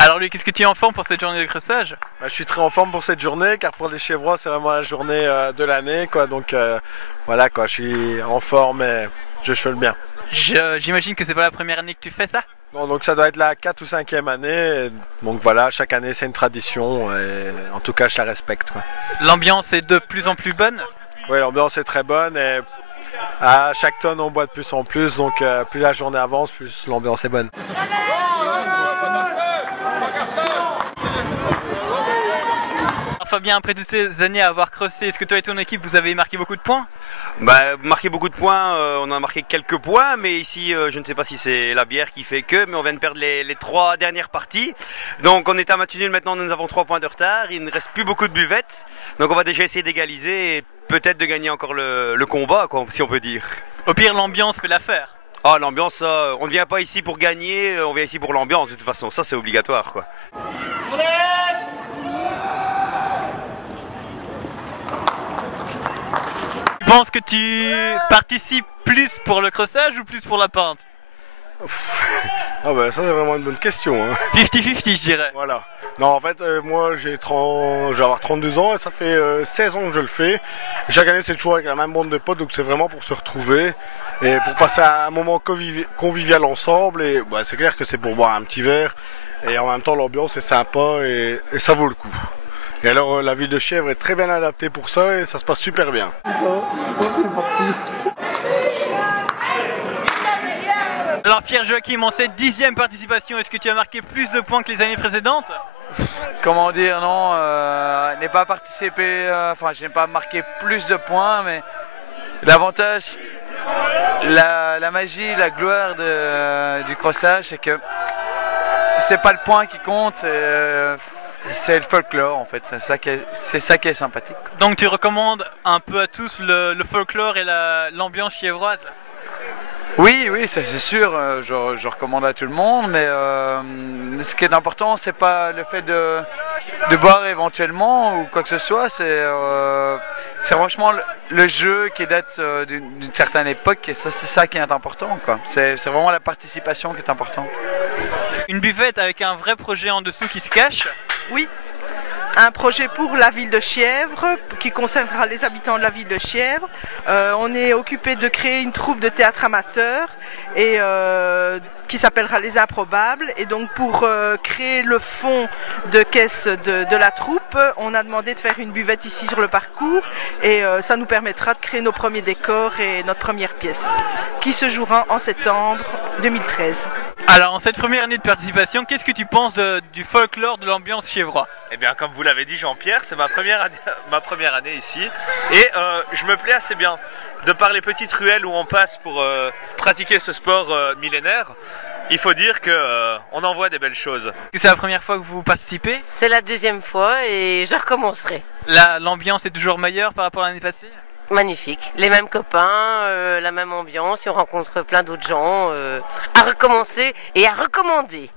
Alors lui, qu'est-ce que tu es en forme pour cette journée de crossage? Je suis très en forme pour cette journée car pour les Chiévrois c'est vraiment la journée de l'année quoi. Donc voilà quoi, je suis en forme et je cheville bien. J'imagine que c'est pas la première année que tu fais ça? Non, donc ça doit être la 4 ou 5e année. Et donc voilà, chaque année c'est une tradition et en tout cas je la respecte quoi. L'ambiance est de plus en plus bonne? Oui, l'ambiance est très bonne et à chaque tonne on boit de plus en plus. Donc plus la journée avance, plus l'ambiance est bonne. Fabien, après toutes ces années à avoir crossé, est-ce que toi et ton équipe vous avez marqué beaucoup de points? Marqué beaucoup de points, on a marqué quelques points, mais ici je ne sais pas si c'est la bière qui fait que, mais on vient de perdre les 3 dernières parties. Donc on est à match nul maintenant, nous avons 3 points de retard, il ne reste plus beaucoup de buvettes. Donc on va déjà essayer d'égaliser et peut-être de gagner encore le combat, quoi, si on peut dire. Au pire, l'ambiance fait l'affaire. Ah, l'ambiance, on ne vient pas ici pour gagner, on vient ici pour l'ambiance de toute façon, ça c'est obligatoire quoi. Tu penses que tu participes plus pour le crossage ou plus pour la pinte? Ah bah ça c'est vraiment une bonne question. Hein. 50-50 je dirais. Voilà. Non en fait moi je vais avoir 32 ans et ça fait 16 ans que je le fais. Chaque année c'est toujours avec la même bande de potes donc c'est vraiment pour se retrouver et pour passer un moment convivial ensemble et c'est clair que c'est pour boire un petit verre et en même temps l'ambiance est sympa et ça vaut le coup. Et alors la ville de Chièvres est très bien adaptée pour ça et ça se passe super bien. Alors Pierre-Joachim, en cette 10e participation, est-ce que tu as marqué plus de points que les années précédentes? Comment dire, non, n'ai pas participé, je n'ai pas marqué plus de points, mais l'avantage, la magie, la gloire du crossage, c'est que c'est pas le point qui compte, c'est le folklore en fait, c'est ça qui est sympathique. Donc tu recommandes un peu à tous le folklore et l'ambiance chiévroise? Oui, ça c'est sûr, je recommande à tout le monde, mais ce qui est important, c'est pas le fait de boire éventuellement ou quoi que ce soit, c'est franchement le jeu qui date d'une certaine époque et c'est ça qui est important, quoi. C'est vraiment la participation qui est importante. Une buvette avec un vrai projet en dessous qui se cache? Oui, un projet pour la ville de Chièvres qui concernera les habitants de la ville de Chièvres. On est occupé de créer une troupe de théâtre amateur et qui s'appellera Les Improbables. Et donc pour créer le fond de caisse de la troupe, on a demandé de faire une buvette ici sur le parcours et ça nous permettra de créer nos premiers décors et notre première pièce qui se jouera en septembre 2013. Alors en cette première année de participation, qu'est-ce que tu penses du folklore de l'ambiance chiévrois? Eh bien comme vous l'avez dit Jean-Pierre, c'est ma première année ici et je me plais assez bien. De par les petites ruelles où on passe pour pratiquer ce sport millénaire, il faut dire qu'on en voit des belles choses. C'est la première fois que vous participez? C'est la 2e fois et je recommencerai. L'ambiance est toujours meilleure par rapport à l'année passée? Magnifique, les mêmes copains, la même ambiance, et on rencontre plein d'autres gens à recommencer et à recommander.